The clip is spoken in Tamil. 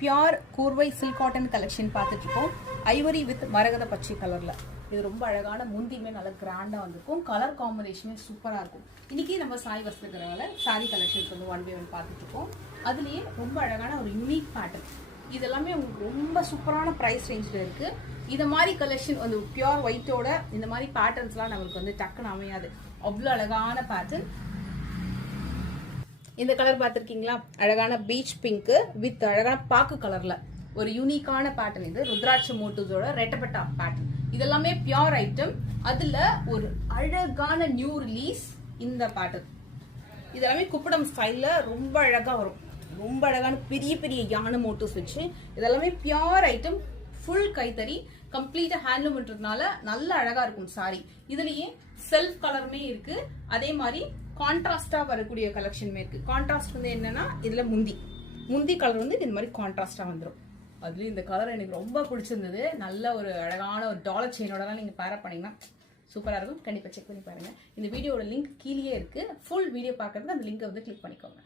பியூர் கூர்வை சில்க் காட்டன் கலெக்ஷன் பார்த்துட்டு இருக்கோம். ஐவரி வித் மரகத பச்சை கலர்ல இது ரொம்ப அழகான முந்தியுமே நல்ல கிராண்டா வந்திருக்கும். கலர் காம்பினேஷனே சூப்பரா இருக்கும். இன்னைக்கு நம்ம சாய் வஸ்திரகரால சாரி கலெக்ஷன்ஸ் வந்து 1 by 1 பார்த்துட்டு இருக்கோம். அதுலயே ரொம்ப அழகான ஒரு யூனிக் பேட்டர்ன். இது எல்லாமே உங்களுக்கு ரொம்ப சூப்பரான பிரைஸ் ரேஞ்சில் இருக்கு. இந்த மாதிரி கலெக்ஷன் வந்து பியூர் ஒயிட்டோட இந்த மாதிரி பேட்டர்ன்ஸ்லாம் நம்மளுக்கு வந்து டக்குன்னு அமையாது. அவ்வளோ அழகான பேட்டர்ன். இந்த கலர் பார்த்துருக்கீங்களா? அழகான பீச் பிங்க் வித் அழகான பாக்கு கலர்ல ஒரு யூனிக்கான பேட்டர்ன். இது ருத்ராட்ச மோட்டிவ்ஸோட ரெட்டப்பட்டா பேட்டர்ன். இதெல்லாமே பியூர் ஐட்டம். அதுல ஒரு அழகான நியூ ரிலீஸ் இந்த பேட்டர்ன். இதெல்லாமே குப்படம் ஸ்டைல்ல ரொம்ப அழகா வரும். ரொம்ப அழகான பெரிய பெரிய யானை மோட்டிவ்ஸ் வச்சு இதெல்லாமே பியூர் ஐட்டம். ஃபுல் கைத்தறி, கம்ப்ளீட்டா ஹேண்ட்லூம்ன்றதுனால நல்ல அழகா இருக்கும் சாரி. இதுலயே செல்ஃப் கலருமே இருக்கு. அதே மாதிரி கான்ட்ராஸ்டா வரக்கூடிய கலெக்ஷனுமே இருக்கு. கான்ட்ராஸ்ட் வந்து என்னன்னா இதுல முந்தி கலர் வந்து இந்த மாதிரி கான்ட்ராஸ்டா வந்துடும். அதுலயும் இந்த கலர் எனக்கு ரொம்ப பிடிச்சிருந்தது. நல்ல ஒரு அழகான ஒரு டாலர் செயினோடலாம் நீங்க பேரப் பண்ணீங்கன்னா சூப்பரா இருக்கும். கண்டிப்பா செக் பண்ணி பாருங்க. இந்த வீடியோட லிங்க் கீழே இருக்கு. ஃபுல் வீடியோ பார்க்கறதுக்கு அந்த லிங்கை வந்து கிளிக் பண்ணிக்கோங்க.